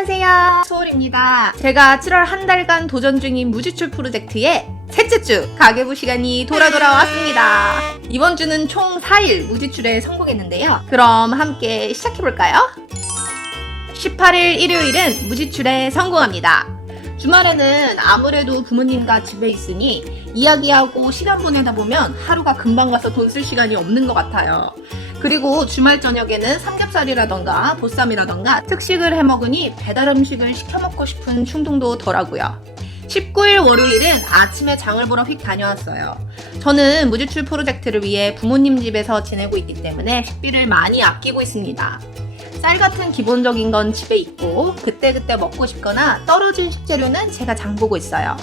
안녕하세요. 소울입니다. 제가 7월 한 달간 도전 중인 무지출 프로젝트의 셋째 주 가계부 시간이 돌아 돌아왔습니다. 이번 주는 총 4일 무지출에 성공했는데요. 그럼 함께 시작해볼까요? 18일 일요일은 무지출에 성공합니다. 주말에는 아무래도 부모님과 집에 있으니 이야기하고 시간 보내다 보면 하루가 금방 가서 돈 쓸 시간이 없는 것 같아요. 그리고 주말 저녁에는 삼겹살이라던가 보쌈이라던가 특식을 해 먹으니 배달 음식을 시켜 먹고 싶은 충동도 덜하고요. 19일 월요일은 아침에 장을 보러 휙 다녀왔어요. 저는 무지출 프로젝트를 위해 부모님 집에서 지내고 있기 때문에 식비를 많이 아끼고 있습니다. 쌀 같은 기본적인 건 집에 있고 그때그때 먹고 싶거나 떨어진 식재료는 제가 장 보고 있어요.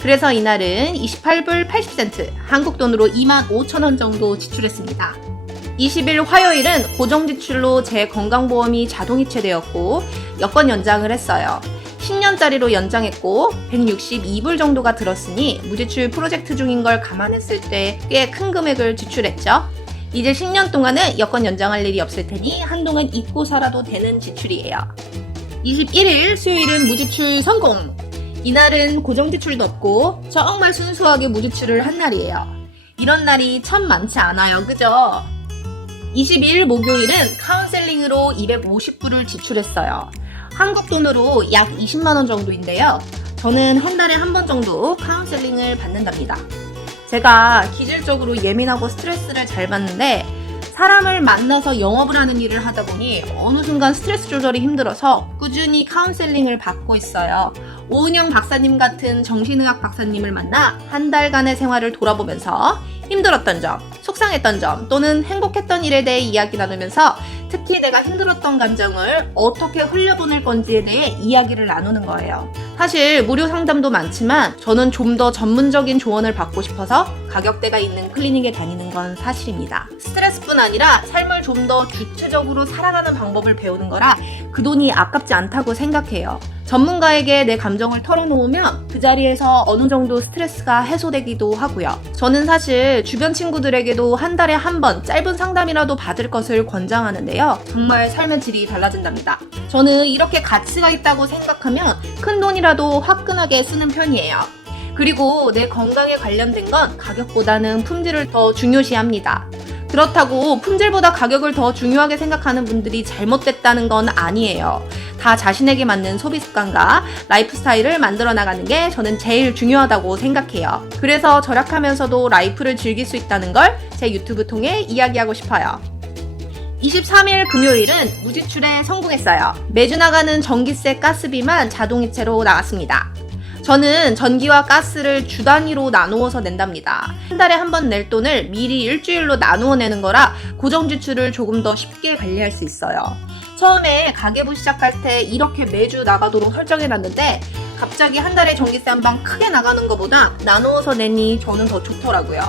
그래서 이날은 28불 80센트, 한국 돈으로 25,000원 정도 지출했습니다. 20일 화요일은 고정 지출로 제 건강보험이 자동이체되었고 여권 연장을 했어요. 10년짜리로 연장했고 162불 정도가 들었으니 무지출 프로젝트 중인 걸 감안했을 때 꽤 큰 금액을 지출했죠. 이제 10년 동안은 여권 연장할 일이 없을 테니 한동안 잊고 살아도 되는 지출이에요. 21일 수요일은 무지출 성공! 이날은 고정 지출도 없고 정말 순수하게 무지출을 한 날이에요. 이런 날이 참 많지 않아요. 그죠? 22일 목요일은 카운셀링으로 250불을 지출했어요. 한국 돈으로 약 20만원 정도인데요. 저는 한 달에 한 번 정도 카운셀링을 받는답니다. 제가 기질적으로 예민하고 스트레스를 잘 받는데 사람을 만나서 영업을 하는 일을 하다 보니 어느 순간 스트레스 조절이 힘들어서 꾸준히 카운셀링을 받고 있어요. 오은영 박사님 같은 정신의학 박사님을 만나 한 달간의 생활을 돌아보면서 힘들었던 점, 속상했던 점 또는 행복했던 일에 대해 이야기 나누면서 특히 내가 힘들었던 감정을 어떻게 흘려보낼 건지에 대해 이야기를 나누는 거예요. 사실 무료 상담도 많지만 저는 좀 더 전문적인 조언을 받고 싶어서 가격대가 있는 클리닉에 다니는 건 사실입니다. 스트레스뿐 아니라 삶을 좀 더 주체적으로 살아가는 방법을 배우는 거라 그 돈이 아깝지 않다고 생각해요. 전문가에게 내 감정을 털어놓으면 그 자리에서 어느 정도 스트레스가 해소되기도 하고요. 저는 사실 주변 친구들에게도 한 달에 한 번 짧은 상담이라도 받을 것을 권장하는데요. 정말 삶의 질이 달라진답니다. 저는 이렇게 가치가 있다고 생각하면 큰 돈이라도 화끈하게 쓰는 편이에요. 그리고 내 건강에 관련된 건 가격보다는 품질을 더 중요시합니다. 그렇다고 품질보다 가격을 더 중요하게 생각하는 분들이 잘못됐다는 건 아니에요. 다 자신에게 맞는 소비 습관과 라이프 스타일을 만들어 나가는 게 저는 제일 중요하다고 생각해요. 그래서 절약하면서도 라이프를 즐길 수 있다는 걸 제 유튜브 통해 이야기하고 싶어요. 23일 금요일은 무지출에 성공했어요. 매주 나가는 전기세 가스비만 자동이체로 나갔습니다. 저는 전기와 가스를 주 단위로 나누어서 낸답니다. 한 달에 한 번 낼 돈을 미리 일주일로 나누어 내는 거라 고정 지출을 조금 더 쉽게 관리할 수 있어요. 처음에 가계부 시작할 때 이렇게 매주 나가도록 설정해 놨는데 갑자기 한 달에 전기세 한 방 크게 나가는 것보다 나누어서 내니 저는 더 좋더라고요.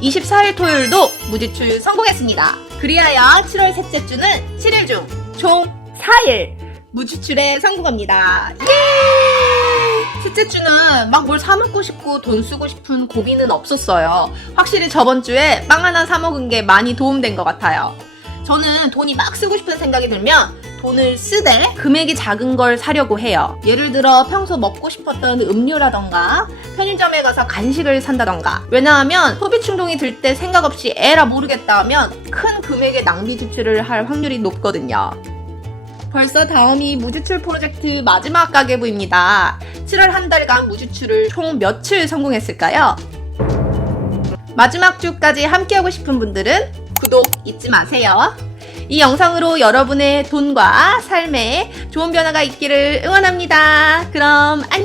24일 토요일도 무지출 성공했습니다. 그리하여 7월 셋째 주는 7일 중 총 4일 무지출에 성공합니다. 예! 셋째 주는 막 뭘 사먹고 싶고 돈 쓰고 싶은 고비는 없었어요. 확실히 저번 주에 빵 하나 사먹은 게 많이 도움된 것 같아요. 저는 돈이 막 쓰고 싶은 생각이 들면 돈을 쓰되 금액이 작은 걸 사려고 해요. 예를 들어 평소 먹고 싶었던 음료라던가 편의점에 가서 간식을 산다던가 왜냐하면 소비 충동이 들 때 생각 없이 에라 모르겠다 하면 큰 금액의 낭비 지출을 할 확률이 높거든요. 벌써 다음이 무지출 프로젝트 마지막 가계부입니다. 7월 한 달간 무지출을 총 며칠 성공했을까요? 마지막 주까지 함께하고 싶은 분들은 구독 잊지 마세요. 이 영상으로 여러분의 돈과 삶에 좋은 변화가 있기를 응원합니다. 그럼 안녕!